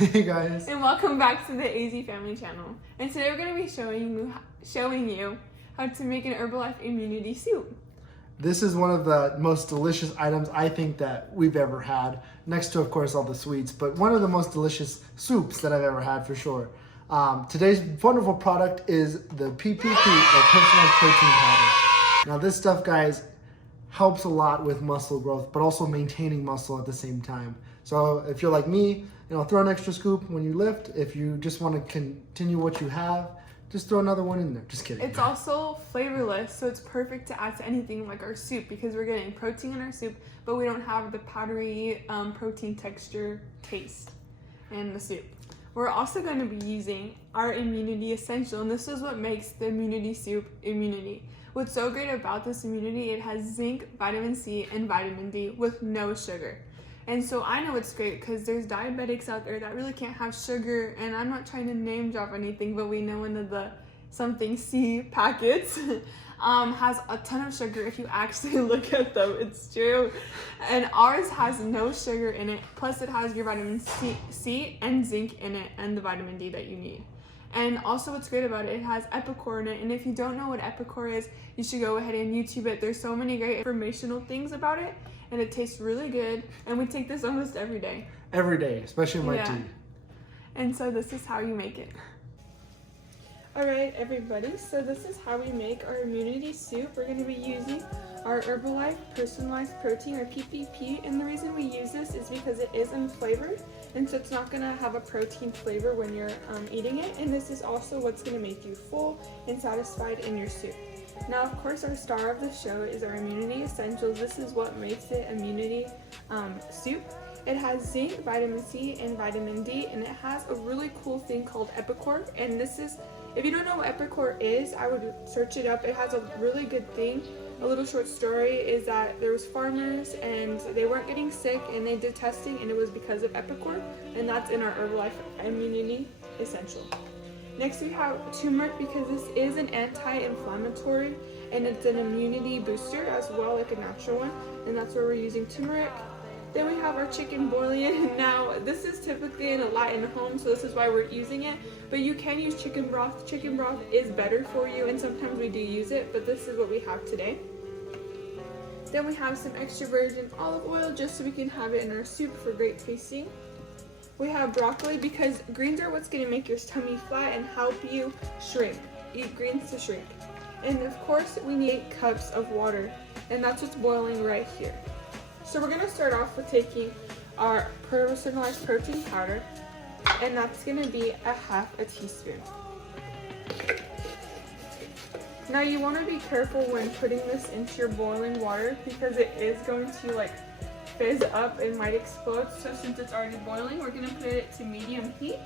Hey guys. And welcome back to the AZ Family channel. And today we're going to be showing you how to make an Herbalife immunity soup. This is one of the most delicious items I think that we've ever had, next to of course all the sweets, but one of the most delicious soups that I've ever had for sure. Today's wonderful product is the PPP, or Personalized Protein Powder. Now this stuff, guys, helps a lot with muscle growth, but also maintaining muscle at the same time. So if you're like me, throw an extra scoop when you lift. If you just want to continue what you have, just throw another one in there. Just kidding. It's also flavorless, so it's perfect to add to anything like our soup because we're getting protein in our soup, but we don't have the powdery protein texture taste in the soup. We're also going to be using our immunity essential, and this is what makes the immunity soup immunity. What's so great about this immunity, it has zinc, vitamin C, and vitamin D with no sugar. And so I know it's great because there's diabetics out there that really can't have sugar, and I'm not trying to name drop anything, but we know one of the something C packets has a ton of sugar if you actually look at them. It's true. And ours has no sugar in it, plus it has your vitamin C and zinc in it and the vitamin D that you need. And also what's great about it, it has Epicor in it, and if you don't know what Epicor is, you should go ahead and YouTube it. There's so many great informational things about it, and it tastes really good, and we take this almost every day. Every day, especially in my tea. And so this is how you make it. Alright everybody, so this is how we make our immunity soup. We're going to be using our Herbalife Personalized Protein, or PPP, and the reason we use this is because it is unflavored, and so it's not going to have a protein flavor when you're eating it, and this is also what's going to make you full and satisfied in your soup. Now, of course, our star of the show is our immunity essentials. This is what makes it immunity soup. It has zinc, vitamin C, and vitamin D, and it has a really cool thing called Epicor, and this is, if you don't know what Epicor is, I would search it up. It has a really good thing. A little short story is that there was farmers and they weren't getting sick, and they did testing, and it was because of Epicor, and that's in our Herbalife immunity essential. Next we have turmeric, because this is an anti-inflammatory and it's an immunity booster as well, like a natural one, and that's where we're using turmeric. Then we have our chicken bouillon. Now this is typically in a Latin home, so this is why we're using it, but you can use chicken broth. Chicken broth is better for you, and sometimes we do use it, but this is what we have today. Then we have some extra virgin olive oil just so we can have it in our soup for great tasting. We have broccoli because greens are what's going to make your tummy flat and help you shrink. Eat greens to shrink. And of course we need 8 cups of water, and that's what's boiling right here. So we're going to start off with taking our personalized protein powder, and that's going to be a ½ teaspoon. Now you want to be careful when putting this into your boiling water because it is going to fizz up and might explode. So since it's already boiling, we're going to put it to medium heat.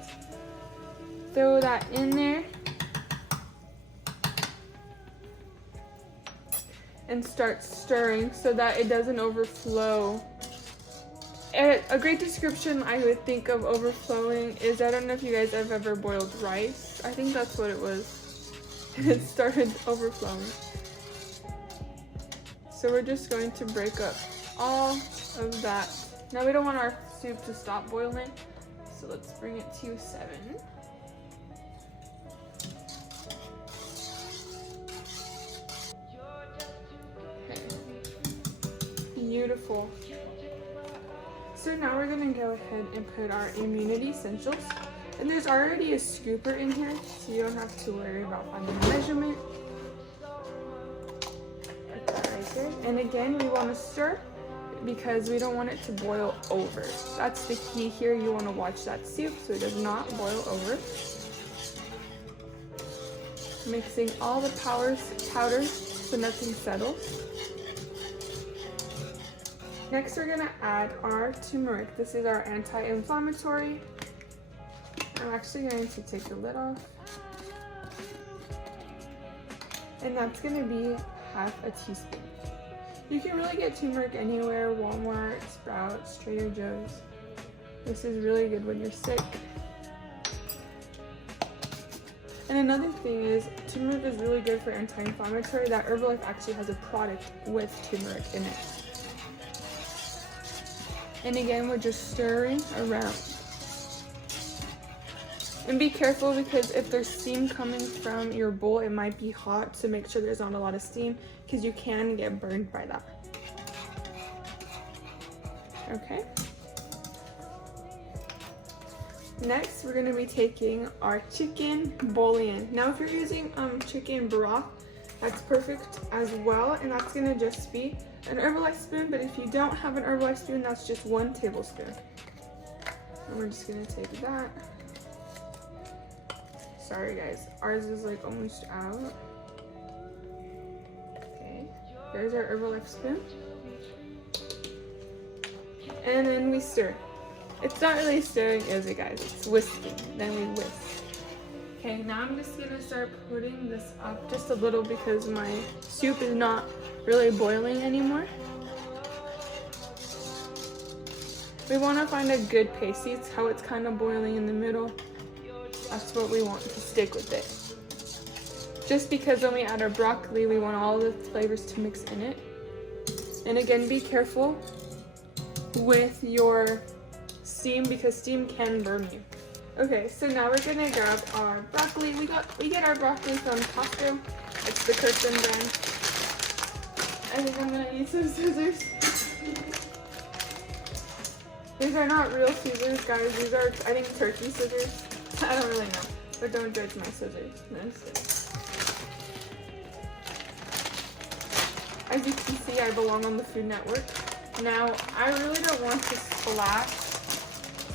Throw that in there and start stirring so that it doesn't overflow. A great description I would think of overflowing is, I don't know if you guys have ever boiled rice. I think that's what it was. And it started overflowing. So we're just going to break up all of that. Now we don't want our soup to stop boiling, so let's bring it to 7. Okay. Beautiful. So now we're going to go ahead and put our immunity essentials. And there's already a scooper in here, so you don't have to worry about finding the measurement. Put that right there. And again, we want to stir because we don't want it to boil over. That's the key here. You want to watch that soup so it does not boil over. Mixing all the powders so nothing settles. Next, we're going to add our turmeric. This is our anti-inflammatory. I'm actually going to take the lid off. And that's going to be ½ teaspoon. You can really get turmeric anywhere, Walmart, Sprouts, Trader Joe's. This is really good when you're sick. And another thing is, turmeric is really good for anti-inflammatory. That Herbalife actually has a product with turmeric in it. And again, we're just stirring around. And be careful because if there's steam coming from your bowl, it might be hot, so make sure there's not a lot of steam because you can get burned by that. Okay. Next, we're going to be taking our chicken bouillon. Now, if you're using chicken broth, that's perfect as well, and that's going to just be an Herbalife spoon, but if you don't have an Herbalife spoon, that's just 1 tablespoon. And we're just going to take that. Sorry guys, ours is like almost out. Okay, there's our Herbalife spoon. And then we stir. It's not really stirring, is it guys? It's whisking. Then we whisk. Okay, now I'm just gonna start putting this up just a little because my soup is not really boiling anymore. We want to find a good pace. See how it's kind of boiling in the middle? That's what we want to stick with it. Just because when we add our broccoli, we want all the flavors to mix in it. And again, be careful with your steam because steam can burn you. Okay, so now we're gonna grab our broccoli. We get our broccoli from Costco. It's the Kirkland brand. I think I'm gonna use some scissors. These are not real scissors, guys. These are, I think, turkey scissors. I don't really know, but don't judge my scissors. No, as you can see, I belong on the Food Network. Now, I really don't want to splash,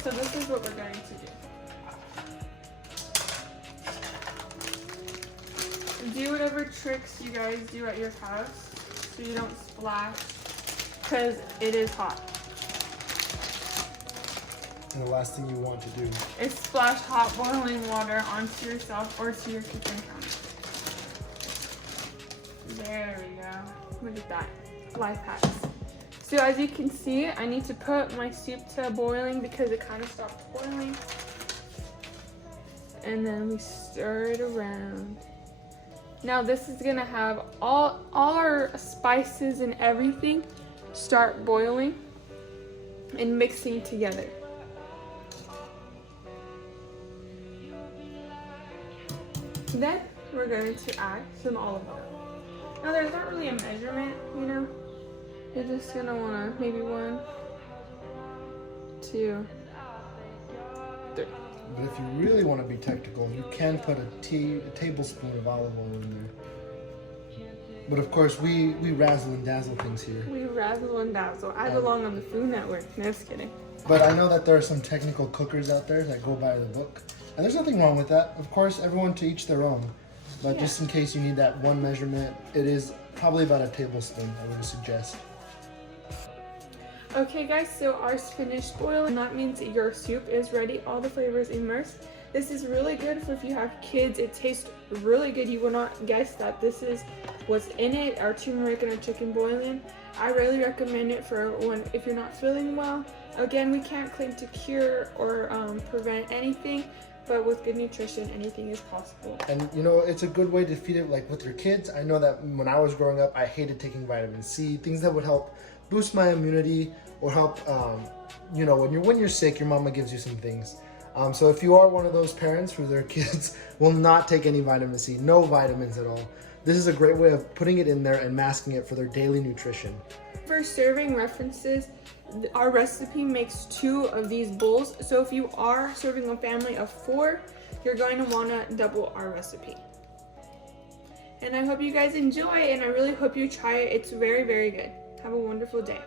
so this is what we're going to do. Do whatever tricks you guys do at your house so you don't splash, because it is hot. And the last thing you want to do is splash hot boiling water onto yourself or to your kitchen counter. There we go. Look at that. Life hacks. So as you can see, I need to put my soup to boiling because it kind of stopped boiling. And then we stir it around. Now this is gonna have all our spices and everything start boiling and mixing together. Then we're going to add some olive oil. Now there's not really a measurement, you know. You're just gonna wanna maybe 1, 2, 3. But if you really want to be technical, you can put a tablespoon of olive oil in there. But of course, we razzle and dazzle things here. We razzle and dazzle. I belong on the Food Network. No, just kidding. But I know that there are some technical cookers out there that go by the book. And there's nothing wrong with that. Of course, everyone to each their own. But yeah. Just in case you need that one measurement, it is probably about a tablespoon, I would suggest. Okay guys, so ours finished boiling. That means your soup is ready. All the flavors immersed. This is really good for if you have kids. It tastes really good. You will not guess that this is what's in it, our turmeric and our chicken bouillon. I really recommend it for if you're not feeling well. Again, we can't claim to cure or prevent anything, but with good nutrition, anything is possible. And you know, it's a good way to feed it like with your kids. I know that when I was growing up, I hated taking vitamin C, things that would help boost my immunity or help, you know, when you're sick, your mama gives you some things. So if you are one of those parents who their kids will not take any vitamin C, no vitamins at all, this is a great way of putting it in there and masking it for their daily nutrition. For serving references, our recipe makes 2 of these bowls. So if you are serving a family of 4, you're going to want to double our recipe. And I hope you guys enjoy, and I really hope you try it. It's very, very good. Have a wonderful day.